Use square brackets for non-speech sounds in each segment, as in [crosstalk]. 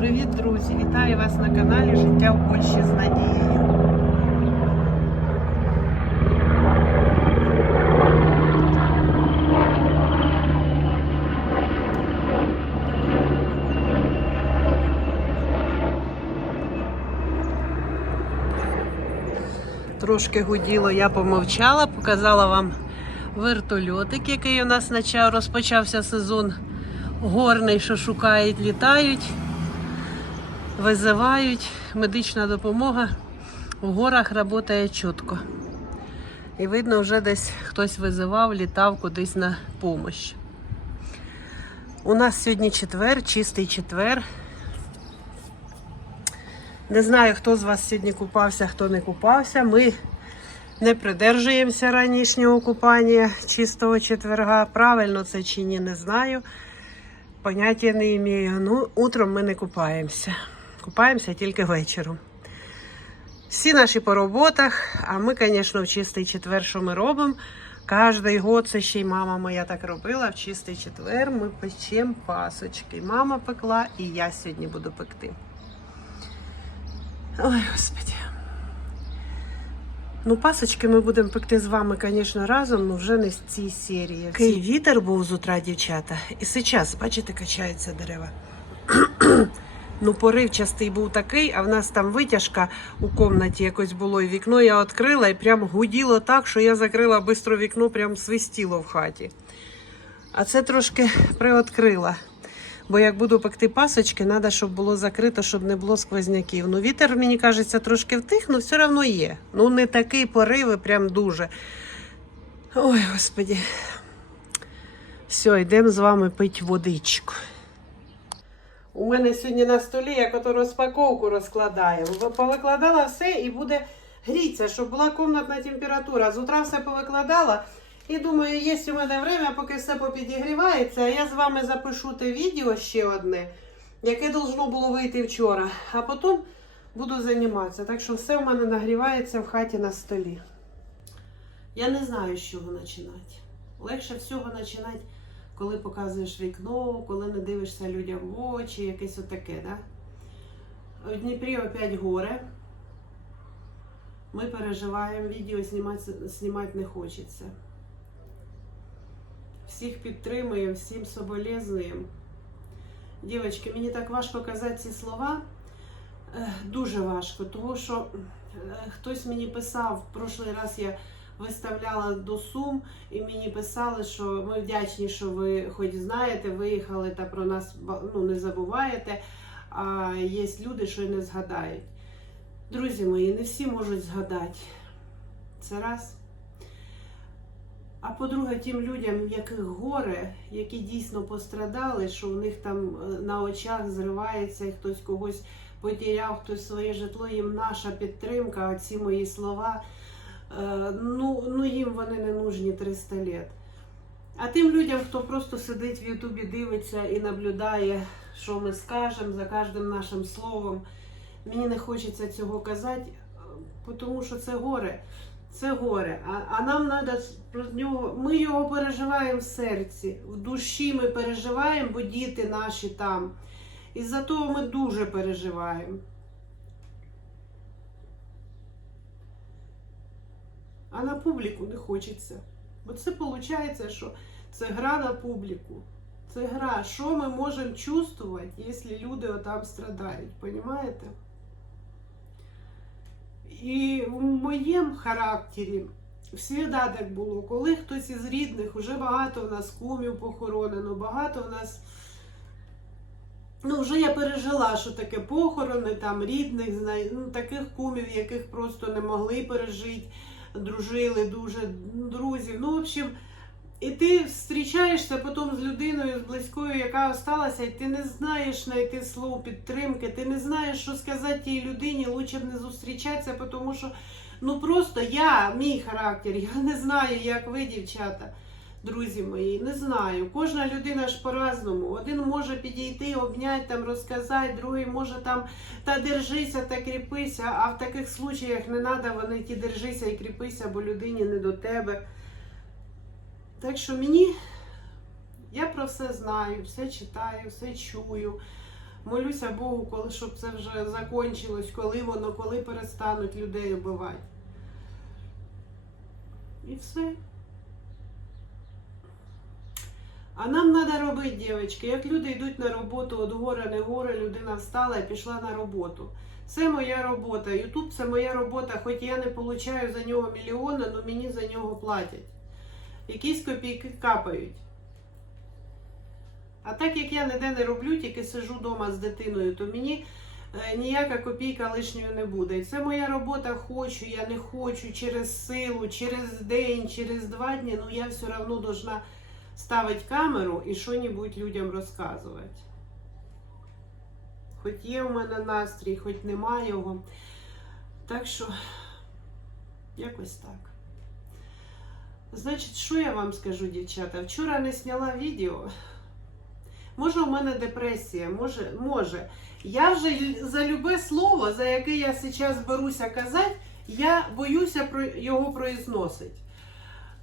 Привіт, друзі! Вітаю вас на каналі Життя в Польщі з Надією. Трошки гуділо, я помовчала, показала вам вертольотик, який у нас почав, розпочався сезон горний, що шукають, літають, визивають. Медична допомога в горах працює чітко. І видно, вже десь хтось визивав, літав кудись на допомогу. У нас сьогодні четвер, чистий четвер. Не знаю, хто з вас сьогодні купався, хто не купався. Ми не придержуємося ранішнього купання чистого четверга. Правильно це чи ні, не знаю. Поняття не маю. Ну, утром ми не купаємося. Купаємося тільки вечором. Всі наші по роботах, а ми, звісно, в чистий четвер, що ми робимо. Кожний год, це ще й мама моя так робила. В чистий четвер ми печемо пасочки. Мама пекла, і я сьогодні буду пекти. Ой, господи. Ну, пасочки ми будемо пекти з вами, звісно, разом, але вже не з цій серії. Який вітер був з утра, дівчата. І зараз, бачите, качаються дерева. Ну, поривчастий був такий, а в нас там витяжка у кімнаті якось було, і вікно я відкрила, і прям гуділо так, що я закрила швидко вікно, прям свистіло в хаті. А це трошки приоткрила. Бо як буду пекти пасочки, треба, щоб було закрито, щоб не було сквозняків. Ну, вітер, мені кажеться, трошки втих, але все одно є. Ну, не такий пориви, прям дуже. Ой, господі. Все, йдемо з вами пити водичку. У мене сьогодні на столі, як ото розпаковку розкладаю. Повикладала все і буде грітися, щоб була комнатна температура. З утра все повикладала. І думаю, є у мене время, поки все попідігрівається, я з вами запишу те відео ще одне, яке должно було вийти вчора. А потім буду займатися. Так що все у мене нагрівається в хаті на столі. Я не знаю, з чого починати. Легше всього починати, коли показуєш вікно, коли не дивишся людям в очі, якесь отаке, да? У Дніпрі опять горе. Ми переживаємо, відео знімати, знімати не хочеться. Всіх підтримуємо, всім соболезнуємо. Дівчатки, мені так важко казати ці слова. Дуже важко, тому що хтось мені писав, в прошлий раз я виставляла до Сум, і мені писали, що ми вдячні, що ви хоч знаєте, виїхали та про нас ну, не забуваєте. А є люди, що й не згадають. Друзі мої, не всі можуть згадати. Це раз. А по-друге, тим людям, яких горе, які дійсно пострадали, що в них там е, на очах зривається, і хтось когось потеряв, хтось своє житло, їм наша підтримка, оці мої слова, ну, ну їм вони не нужні 300 літ. А тим людям, хто просто сидить в Ютубі, дивиться і наблюдає, що ми скажемо за кожним нашим словом, мені не хочеться цього казати, е, тому що це горе. Це горе, а, а нам треба про нього. Ми його переживаємо в серці, в душі ми переживаємо, бо діти наші там. І за того ми дуже переживаємо. А на публіку не хочеться. Бо це виходить, що це гра на публіку. Це гра. Що ми можемо чувствувати, якщо люди отам страдають? Понимаєте? І в моєму характері завжди так було. Коли хтось із рідних, вже багато в нас кумів похоронено, багато в нас. Ну, вже я пережила, що таке похорони, там рідних, ну, таких кумів, яких просто не могли пережити, дружили дуже друзів. Ну, в общем, і ти зустрічаєшся потім з людиною, з близькою, яка осталася, і ти не знаєш знайти слово підтримки, ти не знаєш, що сказати тій людині, лучше б не зустрічатися, тому що ну просто я, мій характер, я не знаю, як ви, дівчата, друзі мої, не знаю. Кожна людина ж по-разному. Один може підійти, обняти, там, розказати, другий може там та держися та кріпися, а в таких случаях не треба вони ті держися і кріпися, бо людині не до тебе. Так що мені, я про все знаю, все читаю, все чую. Молюся Богу, коли щоб це вже закончилось, коли воно, коли перестануть людей вбивати. І все. А нам треба робити, дівчатки, як люди йдуть на роботу, от горе, не горе, людина встала і пішла на роботу. Це моя робота. Ютуб це моя робота, хоч я не получаю за нього мільйони, але мені за нього платять. Якісь копійки капають. А так як я ніде не роблю, тільки сижу вдома з дитиною, то мені е, ніяка копійка лишньою не буде. Це моя робота, хочу, я не хочу, через силу, через день, через два дні, ну я все одно должна ставити камеру і що-небудь людям розказувати. Хоч є у мене настрій, хоч нема його. Так що, якось так. Значить, що я вам скажу, дівчата? Вчора не зняла відео. Може, у мене депресія, може, може. Я вже за любе слово, за яке я зараз беруся казати, я боюся його произносити.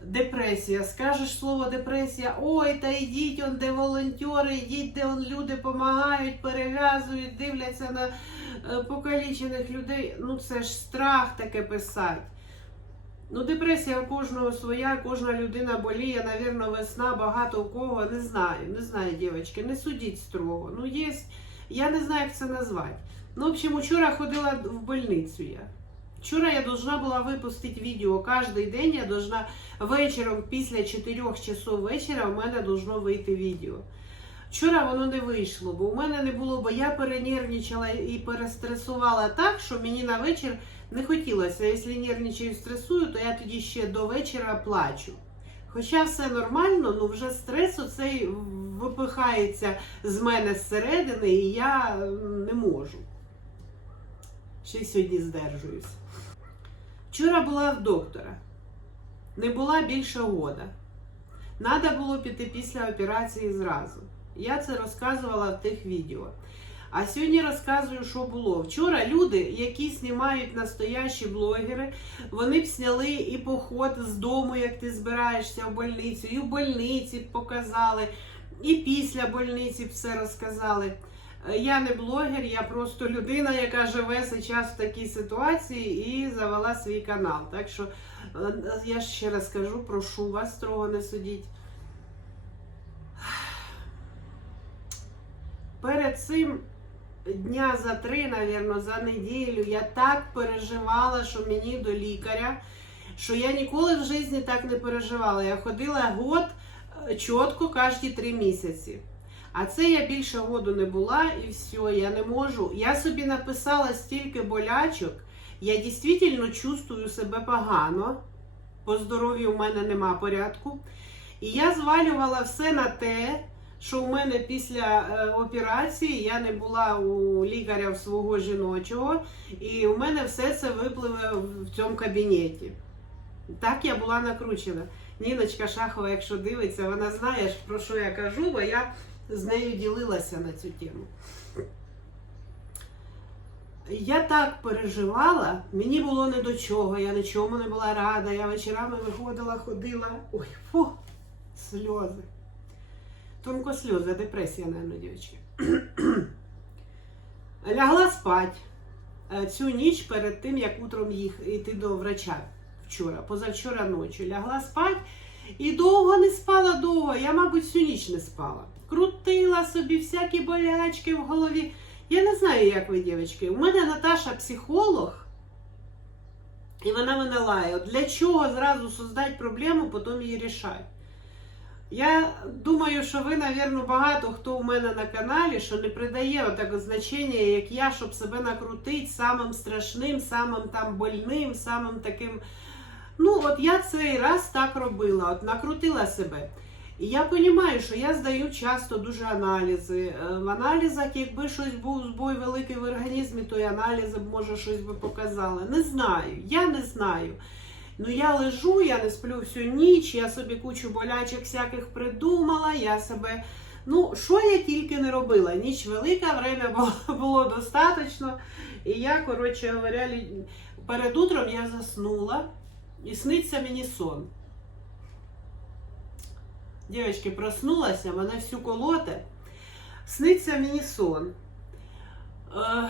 Депресія. Скажеш слово депресія, ой, та йдіть, он де волонтери, йдіть, де он люди допомагають, перев'язують, дивляться на е, покалічених людей. Ну це ж страх таке писати. Ну, депресія у кожного своя, кожна людина боліє, навірно, весна, багато у кого. Не знаю, не знаю, дівчатки, не судіть строго. Ну, є, я не знаю, як це назвати. Ну, в общем, вчора ходила в больницю я. Вчора я должна була випустити відео. Кожен день я должна вечором після 4 часов вечора у мене должно вийти відео. Вчора воно не вийшло, бо у мене не було, бо я перенервничала і перестресувала так, що мені на вечір не хотілося. Якщо нервничаю і стресую, то я тоді ще до вечора плачу. Хоча все нормально, ну вже стрес оцей випихається з мене зсередини, і я не можу. Ще й сьогодні здержуюсь. Вчора була в доктора. Не була більше года. Надо було піти після операції зразу. Я це розказувала в тих відео. А сьогодні розказую, що було. Вчора люди, які знімають настоящі блогери, вони б зняли і поход з дому, як ти збираєшся в больницю, і в больниці б показали, і після больниці б все розказали. Е, Я не блогер, я просто людина, яка живе зараз в такій ситуації і завела свій канал. Так що е, я ще раз кажу, прошу вас строго не судіть. Перед цим дня за три, навірно, за неділю я так переживала, що мені до лікаря, що я ніколи в житті так не переживала. Я ходила год е, чітко кожні три місяці. А це я більше году не була і все, я не можу. Я собі написала стільки болячок, я дійсно чувствую себе погано. По здоров'ю у мене нема порядку. І я звалювала все на те, що у мене після е, операції я не була у лікаря свого жіночого, і у мене все це випливе в цьому кабінеті. Так я була накручена. Ніночка Шахова, якщо дивиться, вона знає, про що я кажу, бо я з нею ділилася на цю тему. Я так переживала, мені було не до чого, я нічому не була рада. Я вечорами виходила, ходила. Ой, фу, сльози. Тонко сльози, депресія, мабуть, дівчатки. [clears throat] Лягла спать е, цю ніч перед тим, як утром їх йти до врача вчора, позавчора ночі. Лягла спать і довго не спала довго. Я, мабуть, всю ніч не спала. Крутила собі всякі болячки в голові. Я не знаю, як ви, дівчатки. У мене Наташа психолог, і вона мене лає. Для чого зразу создати проблему, потім її рішати? Я думаю, що ви, напевно, багато хто у мене на каналі, що не придає отакого значення, як я, щоб себе накрутити самим страшним, самим там больним, самим таким. Ну, от я цей раз так робила, от накрутила себе. І я розумію, що я здаю часто дуже аналізи. Е, В аналізах, якби щось був збой великий в організмі, то і аналізи б може щось би показали. Не знаю, я не знаю. Ну я лежу, я не сплю всю ніч, я собі кучу болячок всяких придумала, я себе. Ну, що я тільки не робила. Ніч велика, время [laughs] було, було достатньо. І я, коротше говоря, перед утром я заснула і сниться мені сон. Дівчатки, проснулася, мене всю колоте. Сниться мені сон. Е,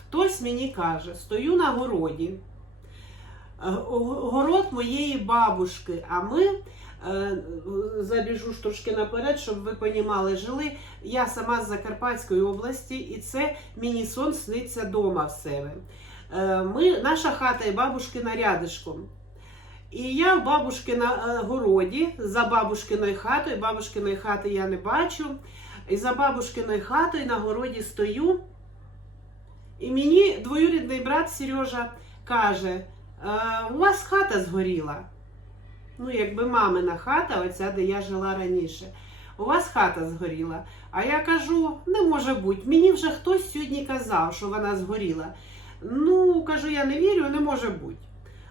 хтось мені каже, стою на городі. Е, Город моєї бабушки, а ми. е, Забіжу ж трошки наперед, щоб ви понімали, жили. Я сама з Закарпатської області, і це мені сон сниться дома в себе. Е, Ми, наша хата і бабушкина рядишком. І я в бабушки на е, городі, за бабушкиною хатою, бабушкиної хати я не бачу. І за бабушкиною хатою на городі стою. І мені двоюрідний брат Сережа каже: «Е, у вас хата згоріла. Ну, якби мамина хата, оця, де я жила раніше. У вас хата згоріла. А я кажу, не може бути. Мені вже хтось сьогодні казав, що вона згоріла. Ну, кажу, я не вірю, не може бути.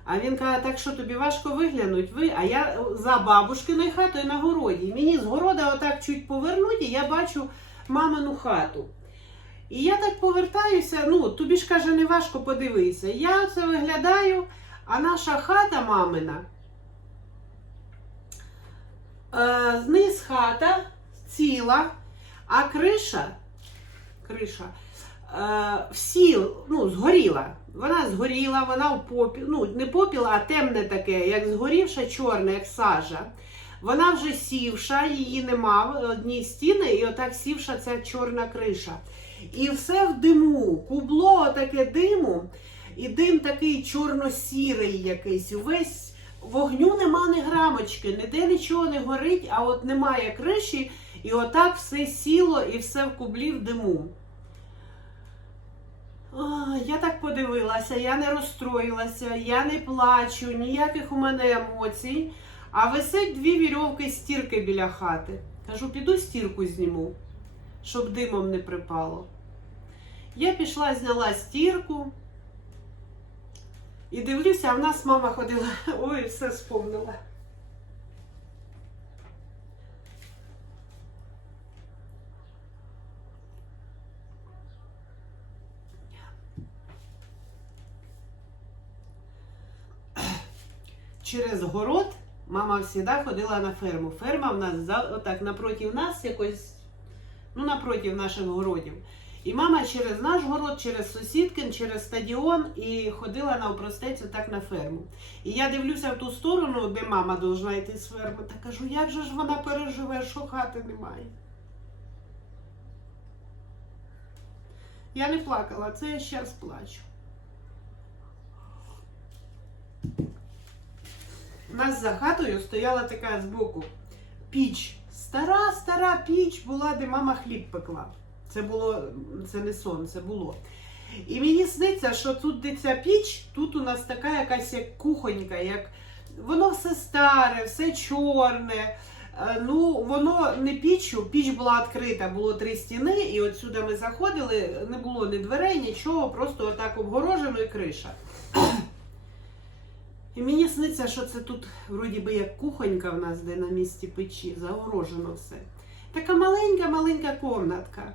А він каже, так що тобі важко виглянуть, ви, а я за бабушкиною хатою на городі. Мені з города отак чуть повернуть, і я бачу мамину хату. І я так повертаюся, ну, тобі ж каже, не важко подивися. Я це виглядаю, а наша хата мамина. Е, зниз хата ціла, а криша, криша е, всі, ну, згоріла. Вона згоріла, вона в попіл, ну, не попіл, а темне таке, як згорівша, чорне, як сажа. Вона вже сівша, її нема, одні стіни, і отак сівша ця чорна криша. І все в диму, кубло таке диму, і дим такий чорно-сірий якийсь. Увесь вогню нема ні грамочки, ніде нічого не горить, а от немає криші, і отак все сіло і все в кублі в диму. Я так подивилася, я не розстроїлася, я не плачу, ніяких у мене емоцій. А висить дві вірьовки стірки біля хати. Кажу, піду стірку зніму, щоб димом не припало. Я пішла, зняла стірку і дивлюся, а в нас мама ходила. [laughs] Ой, все спомнила. Через город мама завжди ходила на ферму. Ферма в нас отак напроти нас якось, ну напроти наших городів. І мама через наш город, через сусідкин, через стадіон і ходила на опростецю так на ферму. І я дивлюся в ту сторону, де мама должна йти з ферми, та кажу, як же ж вона переживе, що хати немає. Я не плакала, це я зараз плачу. У нас за хатою стояла така збоку піч. Стара, стара піч була, де мама хліб пекла. Це було, це не сон, це було. І мені сниться, що тут де ця піч, тут у нас така якась як кухонька, як воно все старе, все чорне. Е, Ну, воно не піччю, піч була відкрита, було три стіни, і от сюди ми заходили, не було ні дверей, нічого, просто отак обгорожено і криша. І мені сниться, що це тут вроді би як кухонька в нас, де на місці печі, загорожено все. Така маленька-маленька комнатка.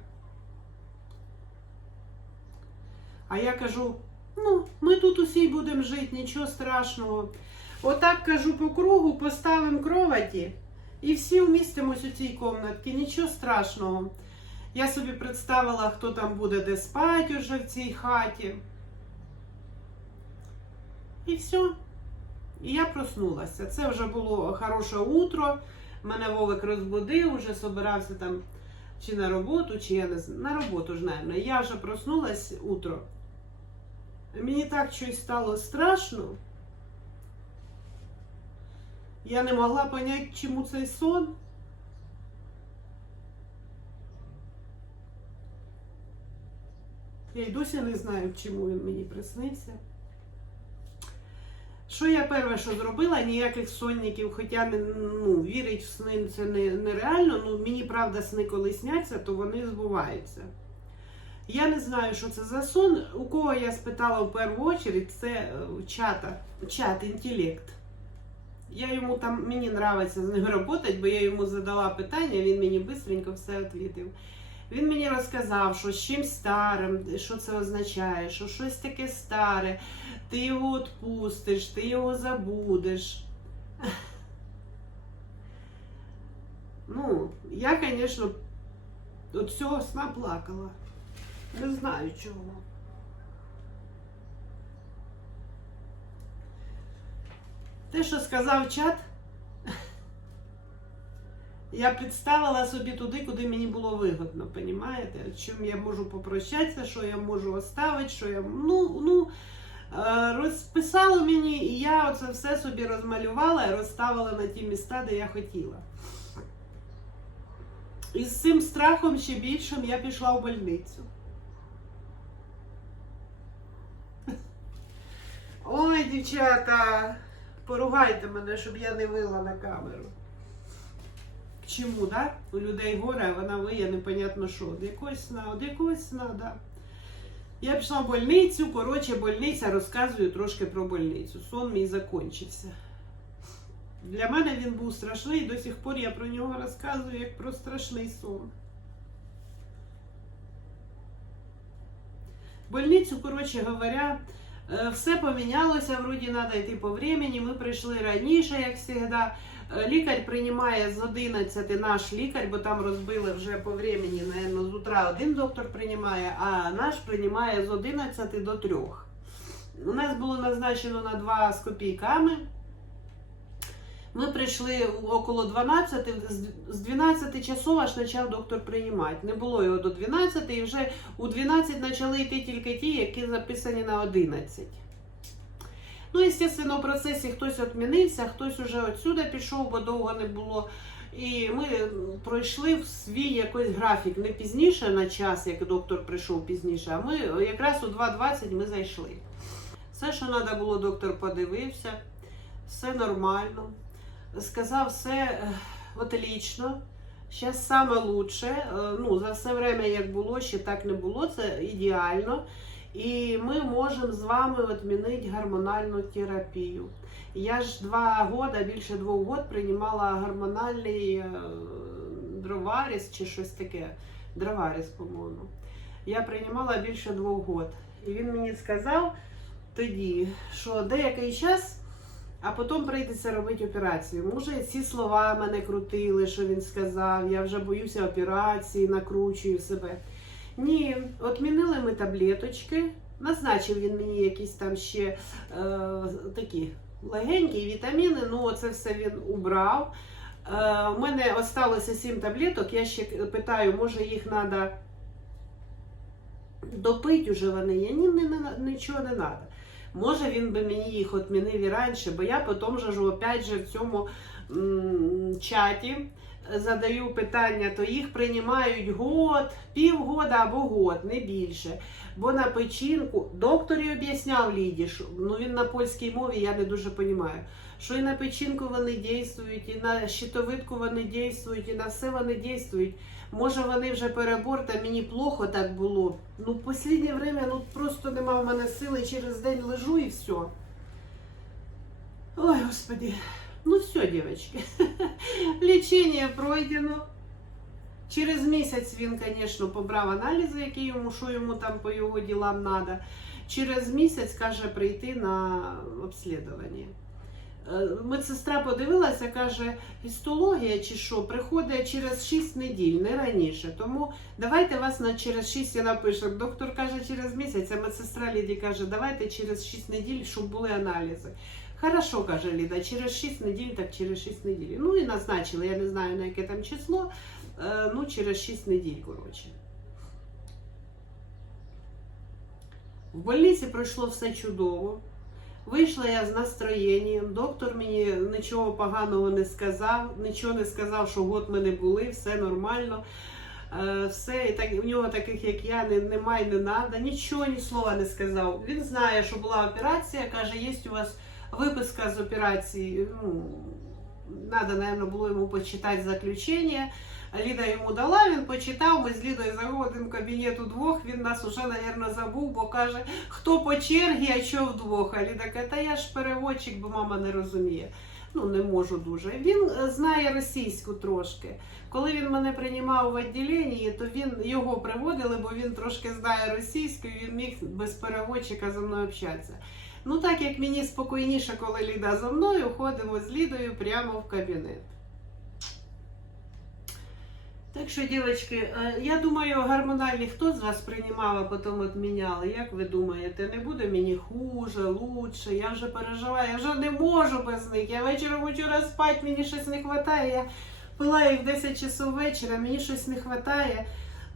А я кажу: ну, ми тут усі будемо жити, нічого страшного. Отак кажу по кругу, поставимо кроваті і всі вмістимось у цій комнатці, нічого страшного. Я собі представила, хто там буде де спати уже в цій хаті. І все. І я проснулася. Це вже було хороше утро. Мене Вовик розбудив, вже собирався там чи на роботу, чи я не знаю. На роботу ж, наверное. Я вже проснулась утро. Мені так щось стало страшно. Я не могла поняти, чому цей сон. Я й досі не знаю, чому він мені приснився. Що я перше, що зробила, ніяких сонників, хоча ну, вірить в сни це не, нереально, ну мені правда сни коли сняться, то вони збуваються. Я не знаю, що це за сон. У кого я спитала в першу чергу, це е, чата, чат, інтелект. Я йому там, мені подобається з ним [laughs] працювати, бо я йому задала питання, він мені швидко все відповів. Він мені розказав, що з чим старим, що це означає, що щось таке старе, ти його відпустиш, ти його забудеш. Ну, я, звісно, від цього сна плакала. Не знаю чого. Те, що сказав чат, я представила собі туди, куди мені було вигодно, понімаєте? Чим я можу попрощатися, що я можу оставити, що я. Ну, ну, е, розписало мені, і я оце все собі розмалювала і розставила на ті міста, де я хотіла. І з цим страхом ще більшим я пішла в больницю. Ой, дівчата, поругайте мене, щоб я не вила на камеру. Чому, да? У людей горе, а вона виє непонятно що. От якогось сна, от якогось сна, да. Я пішла в больницю, коротше, больниця, розказую трошки про больницю. Сон мій закінчився. Для мене він був страшний, до сих пор я про нього розказую як про страшний сон. Больницю, коротше говоря, е, все помінялося, вроді треба йти по времени. Ми прийшли раніше, як завжди. Е, Лікар приймає з 11 наш лікар, бо там розбили вже по времени, наверное, з утра один доктор приймає, а наш приймає з 11 до 3. У нас було назначено на 2 з копійками. Ми прийшли около 12, з- з 12 часов аж почав доктор приймати. Не було його до 12, і вже у 12 почали йти тільки ті, які записані на 11. Ну, звісно, в процесі хтось відмінився, хтось уже отсюди пішов, бо довго не було. І ми пройшли в свій якийсь графік не пізніше на час, як доктор прийшов пізніше, а ми якраз у 2.20 ми зайшли. Все, що треба було, доктор подивився, все нормально. Сказав все е, отлично. Зараз саме лучше. Е, Ну, за все время, як було, ще так не було, це ідеально. І ми можемо з вами відмінити гормональну терапію. Я ж два роки, більше двох років приймала гормональний е, дроваріс чи щось таке. Дроваріс, по-моєму. Я приймала більше двох років. І він мені сказав тоді, що деякий час, а потім прийдеться робити операцію. Може, ці слова мене крутили, що він сказав. Я вже боюся операції, накручую себе. Ні, отмінили ми таблеточки. Назначив він мені якісь там ще е, такі легенькі вітаміни. Ну, це все він убрав. Е, у мене осталося 7 таблеток. Я ще питаю, може їх треба допити вже вони є. Ні, нічого не треба. Може він би мені їх відмінив і раніше, бо я потім же ж опять же в цьому м, чаті задаю питання, то їх приймають год, півгода або год, не більше. Бо на печінку доктор і об'ясняв Ліді, що ну він на польській мові, я не дуже розумію, що і на печінку вони дійствують, і на щитовидку вони дійствують, і на все вони дійствують. Може, вони вже перебор, та мені плохо так було. Ну, в останнє время ну, просто нема в мене сили, через день лежу і все. Ой, господи. Ну все, девочки. [laughs] Лічення пройдено. Через місяць він, звісно, побрав аналізи, які йому, що йому там по його ділам треба. Через місяць каже прийти на обслідування. Е, Медсестра подивилася, каже, гістологія чи що, приходить через 6 неділь, не раніше. Тому давайте вас на через 6 і напишемо. Доктор каже, через місяць, а медсестра Ліді каже, давайте через 6 неділь, щоб були аналізи. Хорошо, каже Ліда, через 6 неділь, так через 6 неділь. Ну і назначили, я не знаю на яке там число, е, ну через 6 неділь, коротше. В больниці пройшло все чудово. Вийшла я з настроєнням, доктор мені нічого поганого не сказав, нічого не сказав, що год ми не були, все нормально. Е, Все, і так, у нього таких, як я, немає, не треба, нічого, ні слова не сказав. Він знає, що була операція, каже, є у вас виписка з операції. Ну, Надо, наверное, було йому почитати заключення. Ліда йому дала, він почитав. Ми з Лідою заходимо кабінет удвох. Він нас уже, наверное, забув, бо каже, хто по чергі, а що вдвох. А Ліда каже, та я ж переводчик, бо мама не розуміє. Ну, не можу дуже. Він е, знає російську трошки. Коли він мене приймав в відділенні, то він його приводили, бо він трошки знає російську, і він міг без переводчика зі мною общатися. Ну, так як мені спокійніше, коли Ліда за мною, ходимо з Лідою прямо в кабінет. Так що, дівчатки, е, я думаю, гормональні хто з вас приймав, а потім відміняли? Як ви думаєте, не буде мені хуже, лучше? Я вже переживаю, я вже не можу без них. Я вечором хочу спати, мені щось не вистачає. Я пила їх в 10 часов вечора, мені щось не вистачає.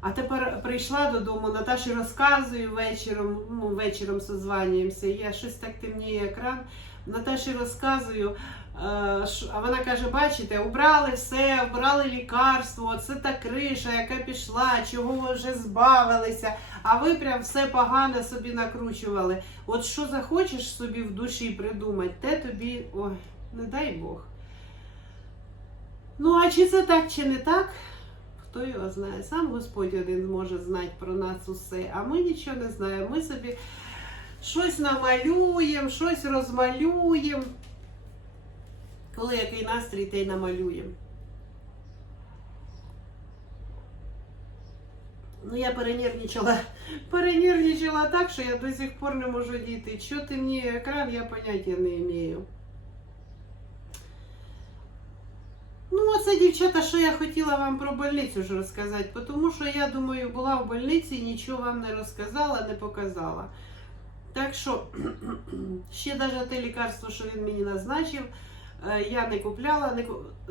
А тепер прийшла додому, Наташі розказую вечором, ну, вечором созванюємося. Я щось так темніє екран. Наташі розказую. Е, А вона каже: бачите, убрали все, убрали лікарство, це та криша, яка пішла, чого ви вже збавилися, а ви прям все погане собі накручували. От що захочеш собі в душі придумати, те тобі, ой, не дай Бог. Ну, а чи це так, чи не так? Хто його знає? Сам Господь один зможе знати про нас усе, а ми нічого не знаємо. Ми собі щось намалюємо, щось розмалюємо. Коли який настрій, те й намалюємо. Ну, я перенервничала, [laughs] перенервничала так, що я до сих пор не можу дійти. Що ти мені екран, я поняття не маю. Ну, оце, дівчата, що я хотіла вам про больницю ж розказати, тому що я думаю, була в больниці, нічого вам не розказала, не показала. Так що, [clears throat] ще навіть те лікарство, що він мені назначив, е, я не купляла. Не...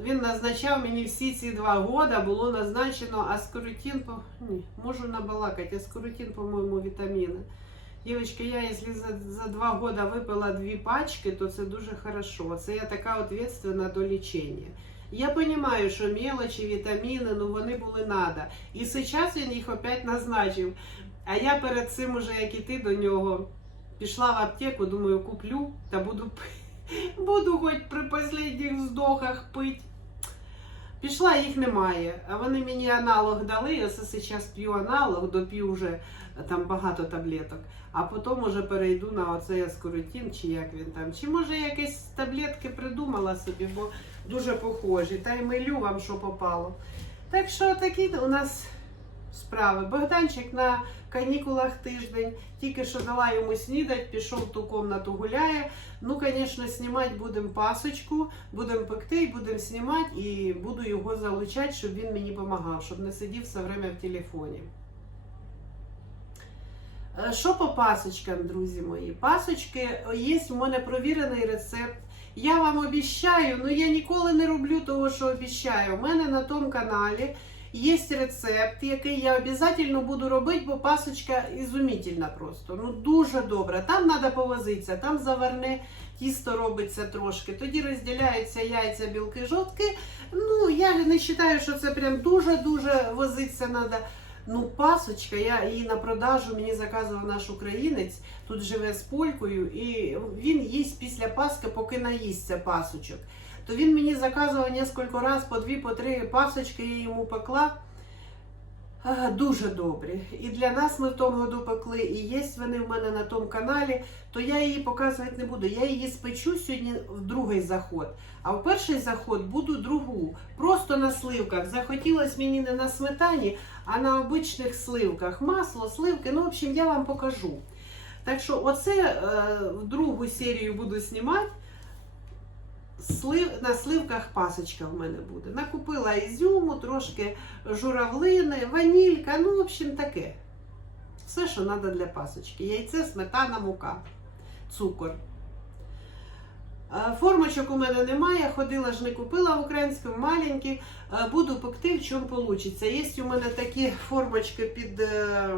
Він назначав мені всі ці два роки, було назначено аскорутин, по... Ні, можу набалакати, аскорутин, по-моєму, вітаміни. Дівчатки, я якщо за, за два роки випила дві пачки, то це дуже хорошо. Це я така відповідальна до лічення. Я розумію, що мелочі, вітаміни, ну вони були надо. І зараз він їх опять назначив. А я перед цим уже, як іти до нього, пішла в аптеку, думаю, куплю та буду [laughs] буду хоч при останніх вздохах пити. Пішла, їх немає. А вони мені аналог дали, я зараз п'ю аналог, доп'ю вже там багато таблеток. А потім уже перейду на оцей аскорутин, чи як він там. Чи може якісь таблетки придумала собі, бо дуже похожі. Та й милю вам, що попало. Так що такі у нас справи. Богданчик на канікулах тиждень, тільки що дала йому снідать, пішов ту комнату гуляє. Ну, звісно, знімати будемо пасочку, будемо пекти будемо знімати, і буду його залучати, щоб він мені допомагав, щоб не сидів все время в телефоні. Е, Що по пасочкам, друзі мої? Пасочки є в мене провірений рецепт. Я вам обіщаю, але я ніколи не роблю того, що обіщаю. У мене на тому каналі є рецепт, який я обов'язково буду робити, бо пасочка ізумітельна просто. Ну дуже добра. Там треба повозитися, там заварне тісто робиться трошки. Тоді розділяються яйця, білки, жовтки. Ну, я не вважаю, що це прям дуже-дуже возитися треба. Ну, пасочка, я її на продажу мені заказував наш українець, тут живе з полькою, і він їсть після Паски, поки наїсться пасочок. То він мені заказував кілька разів по дві, по три пасочки, я йому пекла. Дуже добрі. І для нас ми в тому году пекли, і є вони в мене на тому каналі, то я її показувати не буду. Я її спечу сьогодні в другий заход. А в перший заход буду другу. Просто на сливках. Захотілося мені не на сметані, а на обичних сливках. Масло, сливки, ну, в общем, я вам покажу. Так що, оце е, в другу серію буду знімати. Слив, на сливках пасочка в мене буде. Накупила ізюму, трошки журавлини, ванілька, ну, в общем, таке. Все, що треба для пасочки. Яйце, сметана, мука, цукор. Е, Формочок у мене немає, ходила ж не купила в українському, маленькі. Е, Буду пекти, в чому вийде. Є у мене такі формочки під е,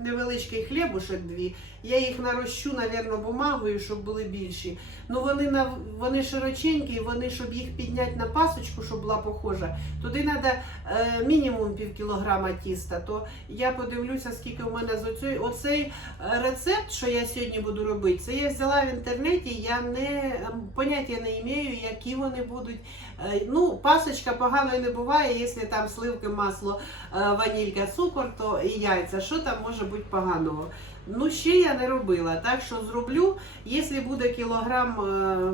невеличкий хлібушек дві. Я їх нарощу, мабуть, бумагою, щоб були більші. Ну вони на вони широченькі, вони, щоб їх підняти на пасочку, щоб була похожа, туди треба е, мінімум пів кілограма тіста. То я подивлюся, скільки у мене з оцей, оцей е, рецепт, що я сьогодні буду робити. Це я взяла в інтернеті. Я не поняття не маю, які вони будуть. Е, ну, пасочка поганої не буває, якщо там сливки, масло, е, ванілька, цукор, то і яйця. Що там може бути поганого? Ну, ще я не робила, так що зроблю, якщо буде кілограм, е,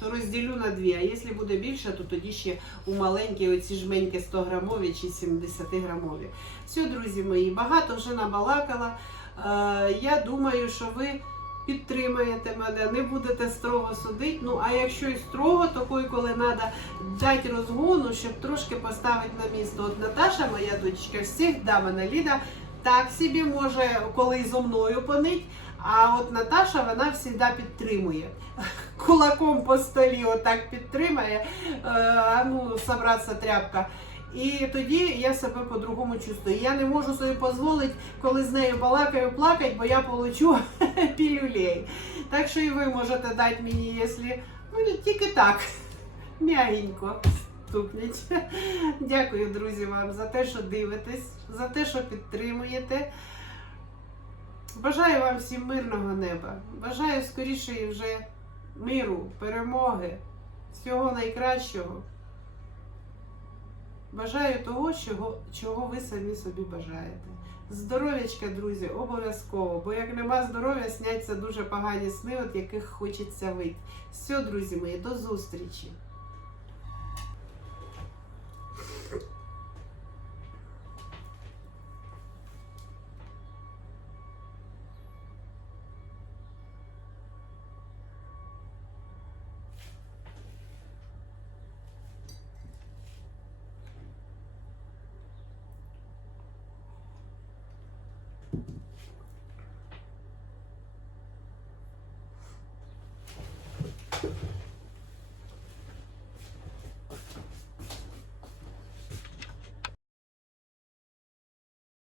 то розділю на дві, а якщо буде більше, то тоді ще у маленькі оці жменьки 100 грамові чи 70 грамові. Все, друзі мої, багато вже набалакала. Е, Я думаю, що ви підтримаєте мене, не будете строго судити. Ну, а якщо і строго, то коли треба дати розгону, щоб трошки поставити на місто. От Наташа, моя дочка, завжди мене Ліда так собі може коли зо мною понить. А от Наташа вона завжди підтримує. [laughs] Кулаком по столі отак підтримає, е, а ну, собратися тряпка. І тоді я себе по-другому чувствую. Я не можу собі дозволити, коли з нею балакаю, плакати, бо я получу [laughs] пілюлей. Так що і ви можете дати мені, якщо ну, тільки так, [laughs] м'ягенько стукніть. [laughs] Дякую, друзі, вам за те, що дивитесь, за те, що підтримуєте. Бажаю вам всім мирного неба. Бажаю скоріше вже миру, перемоги, всього найкращого. Бажаю того, чого, чого ви самі собі бажаєте. Здоров'ячка, друзі, обов'язково, бо як нема здоров'я, сняться дуже погані сни, от яких хочеться вийти. Все, друзі мої, до зустрічі!